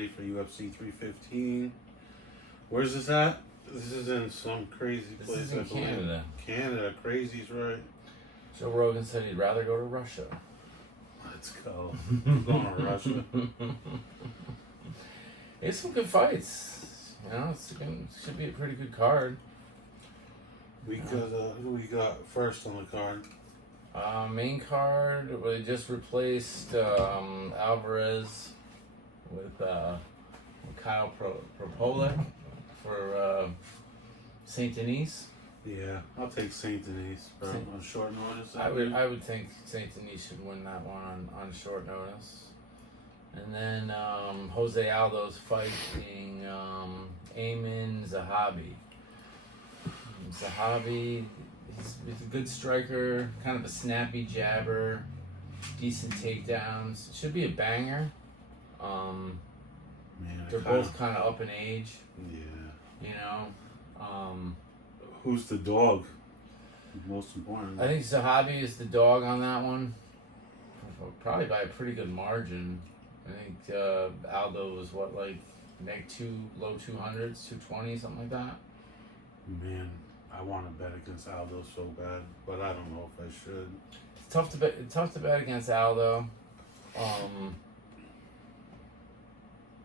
ready for UFC 315. Where's this at? This is in some crazy place. This is in Canada. Canada, crazy's right. Joe Rogan said he'd rather go to Russia. Let's go. I'm going to Russia. It's some good fights. You know, should be a pretty good card. We got who we got first on the card? Main card, we just replaced Alvarez with Kyle Propolek for Saint Denis. Yeah, I'll take Saint Denis on short notice. I would think Saint Denis should win that one on short notice. And then Jose Aldo's fighting Amin Zahabi. Zahabi, he's a good striker, kind of a snappy jabber, decent takedowns. Should be a banger. They're both kind of up in age. Yeah. You know. Who's the dog? Most important. I think Zahabi is the dog on that one. Probably by a pretty good margin. I think Aldo was low 200s, 220, something like that. Man, I want to bet against Aldo so bad, but I don't know if I should. It's tough to bet against Aldo.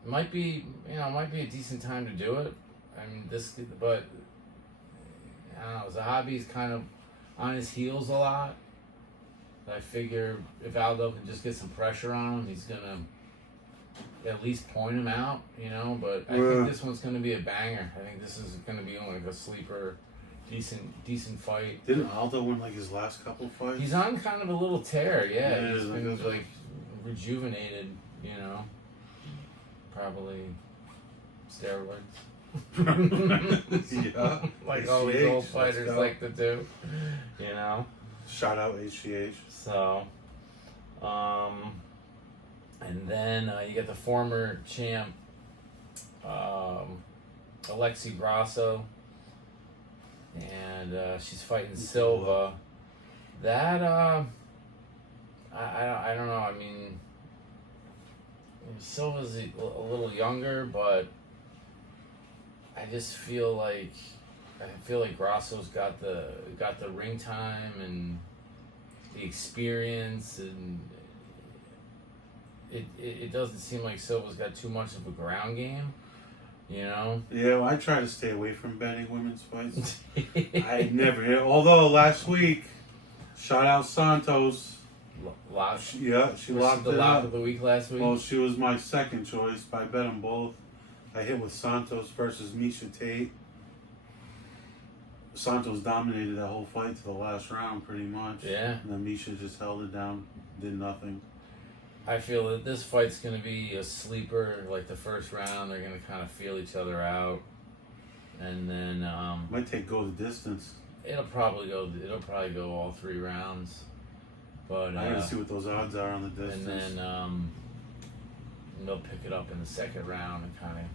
Might be a decent time to do it. I mean, but I don't know. Zahabi's kind of on his heels a lot. I figure if Aldo can just get some pressure on him, he's gonna at least point him out, you know. But I think this one's gonna be a banger. I think this is gonna be like a sleeper, decent fight. Didn't Aldo win like his last couple fights? He's on kind of a little tear. Yeah, he's like been like rejuvenated, you know. Probably steroids. Yeah, like all these old fighters like to do, you know. Shout out HGH. So, and then you get the former champ, Alexi Grasso, and she's fighting Silva. That I don't know. I mean, Silva's a little younger, but I just feel like Grasso's got the ring time and the experience, and it doesn't seem like Silva's got too much of a ground game, you know. Yeah, well, I try to stay away from betting women's fights. I never hit. Although last week, shout out Santos. She locked the it lock up. of the week last week. Well, she was my second choice, but I bet them both. I hit with Santos versus Misha Tate. Santos dominated that whole fight to the last round, pretty much. Yeah. And then Misha just held it down, did nothing. I feel that this fight's going to be a sleeper. Like the first round, they're going to kind of feel each other out, and then might go the distance. It'll probably go all 3 rounds. But I gotta see what those odds are on the distance. And then they'll pick it up in the second round and kind of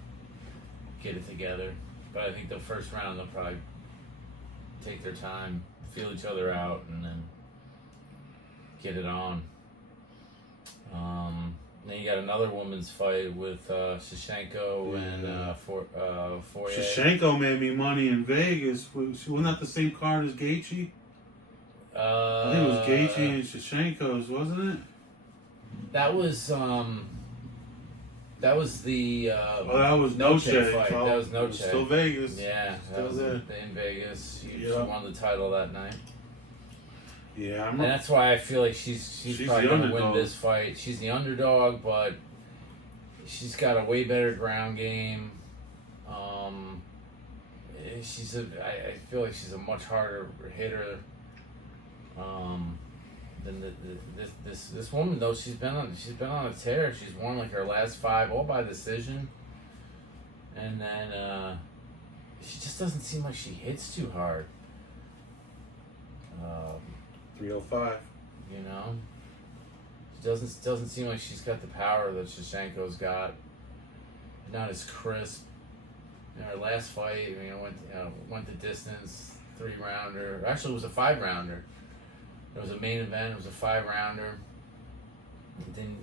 get it together. But I think the first round they'll probably take their time, feel each other out, and then get it on. Then you got another women's fight with Shevchenko and Foyer. Shevchenko made me money in Vegas. Wasn't that the same card as Gaethje? I think it was Gaethje and Shevchenko's, wasn't it? That was the that was Noche Noche fight. That was Noche. Still Vegas. Yeah, that was in Vegas. She won the title that night. Yeah, and that's why I feel like she's probably gonna win this fight. She's the underdog, but she's got a way better ground game. I feel like she's a much harder hitter. Than this woman though. She's been on a tear. She's won like her last 5 all by decision, and then she just doesn't seem like she hits too hard. 305. You know, she doesn't seem like she's got the power that Shevchenko's got. Not as crisp. In her last fight, went the distance, 3-rounder. Actually, it was a 5-rounder. It was a main event. It was a 5-rounder. Didn't,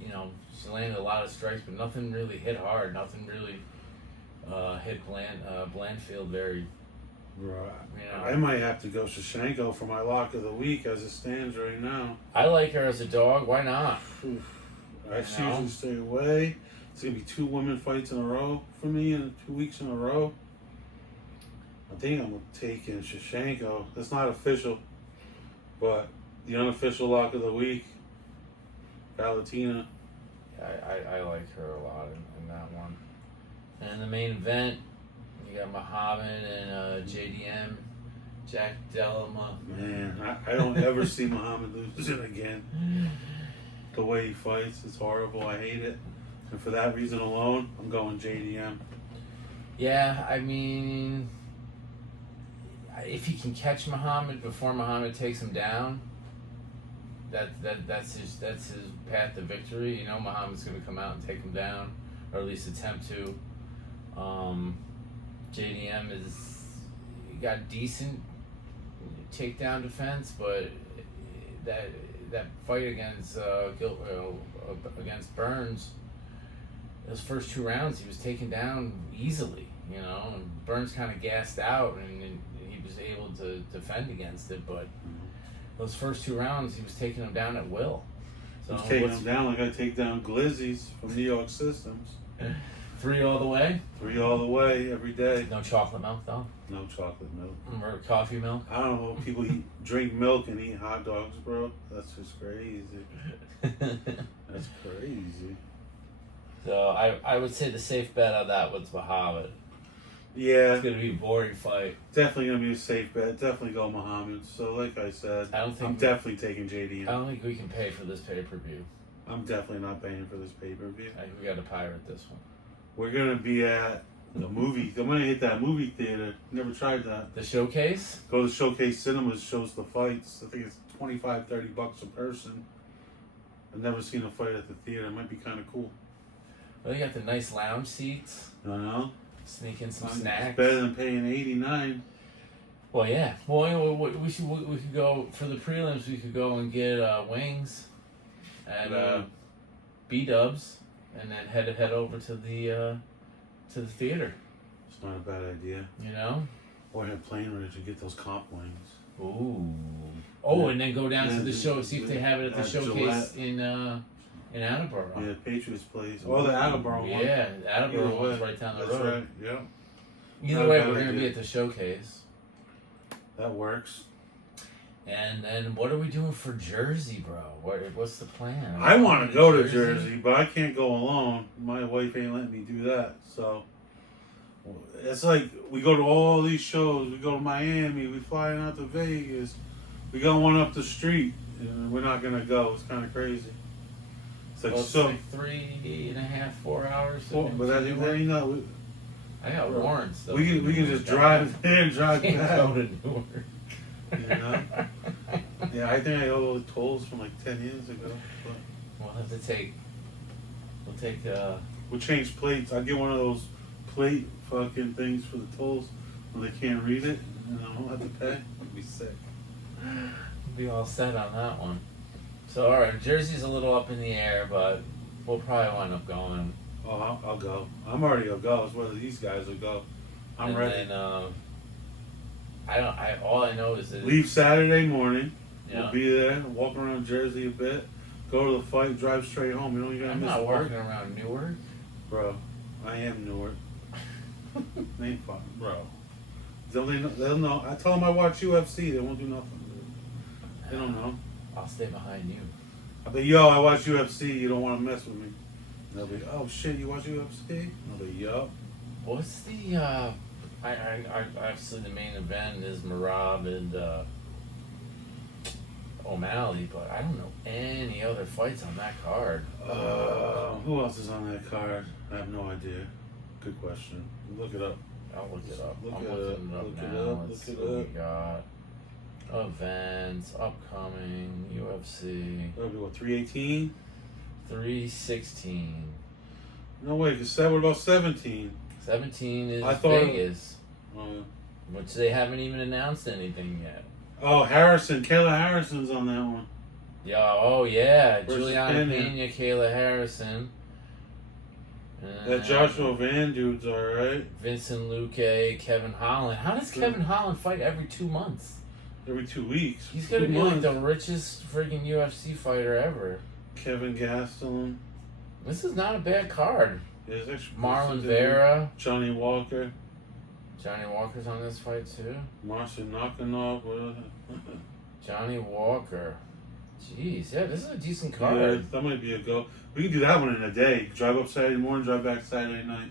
she landed a lot of strikes, but nothing really hit hard. Nothing really hit Blandfield very. Right. I might have to go Shevchenko for my lock of the week as it stands right now. I like her as a dog. Why not? I usually stay away. It's going to be 2 women fights in a row for me in 2 weeks in a row. I think I'm taking Shevchenko. That's not official, but the unofficial lock of the week, Valentina. I like her a lot in that one. And the main event, you got Muhammad and JDM, Jack Delama. Man, I don't ever see Muhammad losing again. The way he fights, it's horrible. I hate it. And for that reason alone, I'm going JDM. Yeah, I mean, if he can catch Muhammad before Muhammad takes him down, that's his path to victory. Muhammad's going to come out and take him down, or at least attempt to. JDM got decent takedown defense, but that fight against Burns, those first 2 rounds he was taken down easily, and Burns kind of gassed out, and he was able to defend against it, but those first 2 rounds he was taking him down at will. So he's taking him down like I take down Glizzy's from New York Systems. 3 all the way? 3 all the way, every day. No chocolate milk, though? No chocolate milk. Or coffee milk? I don't know. People drink milk and eat hot dogs, bro. That's just crazy. That's crazy. So I would say the safe bet on that was Muhammad. Yeah. It's going to be a boring fight. Definitely going to be a safe bet. Definitely go Muhammad. So like I said, I'm definitely taking JDM. I don't think we can pay for this pay-per-view. I'm definitely not paying for this pay-per-view. I think we got to pirate this one. We're going to be at the movie. I'm going to hit that movie theater. Never tried that. The Showcase? Go to Showcase Cinemas, shows the fights. I think it's $25-$30 a person. I've never seen a fight at the theater. It might be kind of cool. Well, you got the nice lounge seats. I know. Sneak in some snacks. It's better than paying $89. Well, yeah. Well, we could go for the prelims. We could go and get wings at B-Dubs, and then head over to the theater. It's not a bad idea. Or have Plain Ridge and get those comp wings. Ooh. Oh, and then go down to the show, see if they have it at the Showcase in Attleboro. Yeah, Patriots Place. Or the Attleboro one. Yeah, the Attleboro one's right down the road. That's right, yeah. Either way, we're going to be at the Showcase. That works. And then what are we doing for Jersey, bro? What's the plan? I want to go to Jersey, but I can't go alone. My wife ain't letting me do that. So it's like we go to all these shows. We go to Miami. We flying out to Vegas. We got one up the street, and we're not gonna go. It's kind of crazy. It's like it's like 3.5, 4 hours. But that ain't not. I got warrants though. We can just drive there and drive back. Go to Newark. Yeah, I think I owe the tolls from like 10 years ago. But we'll have to take. We'll change plates. I'll get one of those plate fucking things for the tolls where they can't read it, and I don't have to pay. I'd be sick. Be all set on that one. So alright, Jersey's a little up in the air, but we'll probably wind up going. Oh, I'll go. I'm already gonna go. It's whether these guys will go. I'm ready. And all I know is that leave Saturday morning. Yeah. We'll be there, walk around Jersey a bit, go to the fight, drive straight home. You know you're gonna miss I'm not work. working around Newark. Bro, I am Newark. Ain't fun, bro. They'll know. I told them I watch UFC. They won't do nothing. They don't know. I'll stay behind you. I'll be, yo, I watch UFC. You don't want to mess with me. And they'll be, oh shit, you watch UFC? I'll be, yo. What's the obviously the main event is Marab and O'Malley, but I don't know any other fights on that card. Who else is on that card? I have no idea. Good question. Look it up. I'll look it up. Look I'm it looking up. it up Look now. it up. Let's Look see it what up. we got. Events, upcoming, UFC. That'll be what, 318? 316. No way, because what about 17? 17 is I thought Vegas, Oh, which they haven't even announced anything yet. Harrison. Kayla Harrison's on that one. Yeah, oh yeah, Versus Juliana Pena. Pena, Kayla Harrison. That Joshua Van dude's alright. Vincent Luque, Kevin Holland. How does Kevin Holland fight every 2 months? Every 2 weeks. He's gonna be like the richest freaking UFC fighter ever. Kevin Gastelum. This is not a bad card. Yeah, it's actually Marlon Vera. Johnny Walker. Johnny Walker's on this fight too. Marcin Nakanov. Johnny Walker. Jeez, yeah, this is a decent Yeah, card. that might be a go. We can do that one in a day. Drive up Saturday morning, drive back Saturday night.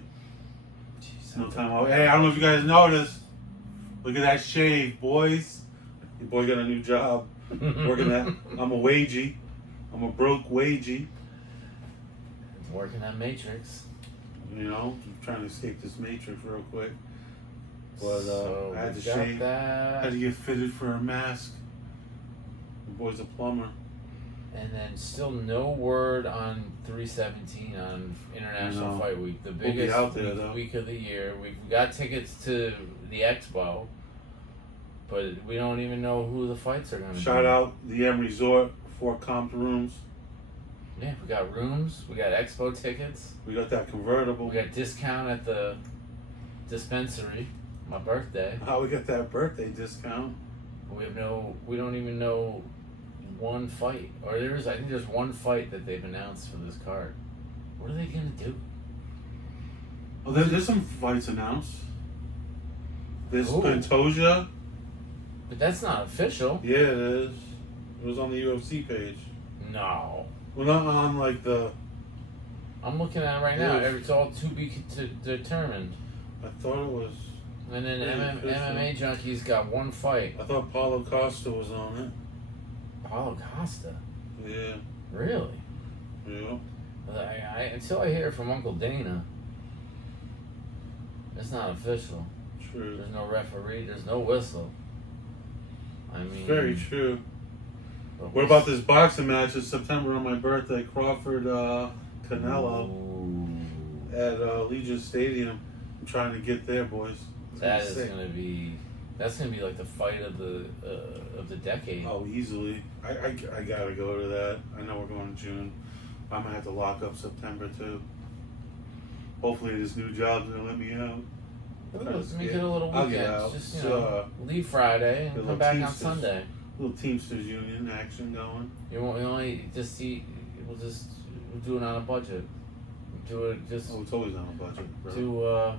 Jeez, No time off. Hey, I don't know if you guys noticed. Look at that shave, boys. Your boy got a new job. Working that. I'm a wagey. I'm a broke wagey. Working that Matrix. You know, I'm trying to escape this matrix real quick. But So I had to we got shave. that. I had to get fitted for a mask. The boy's a plumber. And then still no word on 317 on International No. Fight Week, the We'll be biggest out there, though. week of the year. We've got tickets to the Expo, but we don't even know who the fights are going to be. Shout out the M Resort, 4 comped rooms. Yeah, we got rooms, we got Expo tickets, We got that convertible. we got discount at the dispensary, my birthday. How we got that birthday discount? We don't even know one fight, or I think there's one fight that they've announced for this card. What are they gonna do? Oh, there's some fights announced. There's Ooh. Pantoja. But that's not official. Yeah, it is. It was on the UFC page. No, Well, not on like the. I'm looking at it right now. Yeah. It's all to be determined. I thought it was. And then Yeah, official. MMA Junkies got one fight. I thought Paulo Costa was on it. Paulo Costa. Yeah. Really? Yeah. Until I hear from Uncle Dana, it's not official. True. There's no referee. There's no whistle. I mean, Very true. but What about this boxing match? It's September on my birthday. Crawford Canelo Ooh. at Legion Stadium. I'm trying to get there, boys. It's That gonna is sick. gonna be. That's gonna be like the fight of the decade. Oh, easily. I gotta go to that. I know we're going in June. I'm gonna have to lock up September too. Hopefully this new job's gonna let me out. Let's make it a little I'll get weekend. out. Just So, leave Friday and little come back on Teamsters. Sunday. Little Teamsters Union action going. You won't. You only just eat. We'll do it on a budget. Do it just Oh, it's always on a budget, bro. do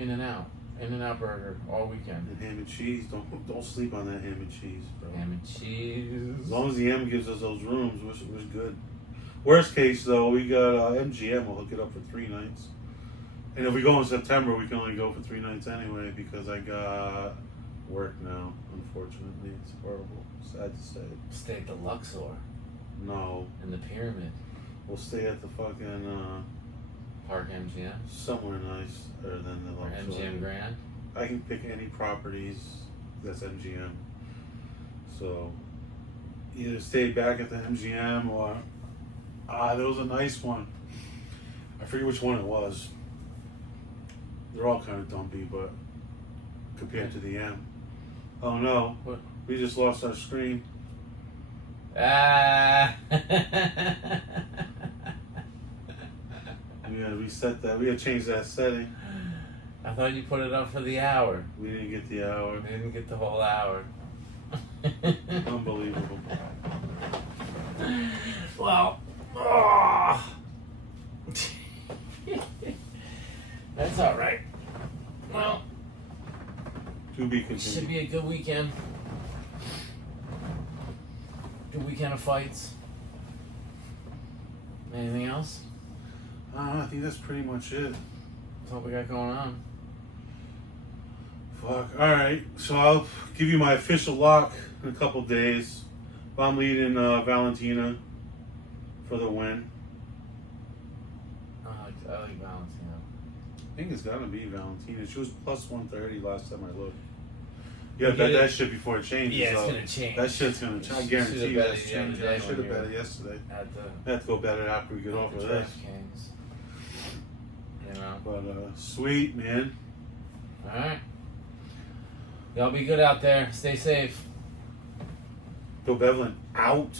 In-N-Out Burger all weekend. And ham and cheese. Don't sleep on that ham and cheese, bro. Ham and cheese. As long as the M gives us those rooms, we're good. Worst case though, we got MGM will hook it up for 3 nights. And if we go in September, we can only go for 3 nights anyway because I got work now. Unfortunately, it's horrible. Sad to say. Stay at the Luxor No, in the Pyramid we'll stay at the fucking Park MGM somewhere nice other than the or Luxor. MGM Grand. I can pick any properties that's MGM. So either stay back at the MGM or there was a nice one. I forget which one it was. They're all kind of dumpy, but compared to the M. Oh no. What? We just lost our screen. Ah. We gotta reset that. We gotta change that setting. I thought you put it up for the hour. We didn't get the hour. We didn't get the whole hour. Unbelievable. Well, that's all right. Well, To be should continued. be a good weekend. Good weekend of fights. Anything else? I think that's pretty much it. That's all we got going on. Fuck. Alright, so I'll give you my official lock in a couple days. I'm leading Valentina for the win. I like Valentina. I think it's gotta be Valentina. She was plus 130 last time I looked. Yeah, You bet get it? that shit before it changes. Yeah, it's though. gonna change. That shit's gonna change. I guarantee Should've you bet that's it the other changing. day I should have when bet you it yesterday. At the I have to go bet it after we get off of this. DraftKings. You know. But sweet, man. Alright. Y'all be good out there. Stay safe. Bill Bevlin out.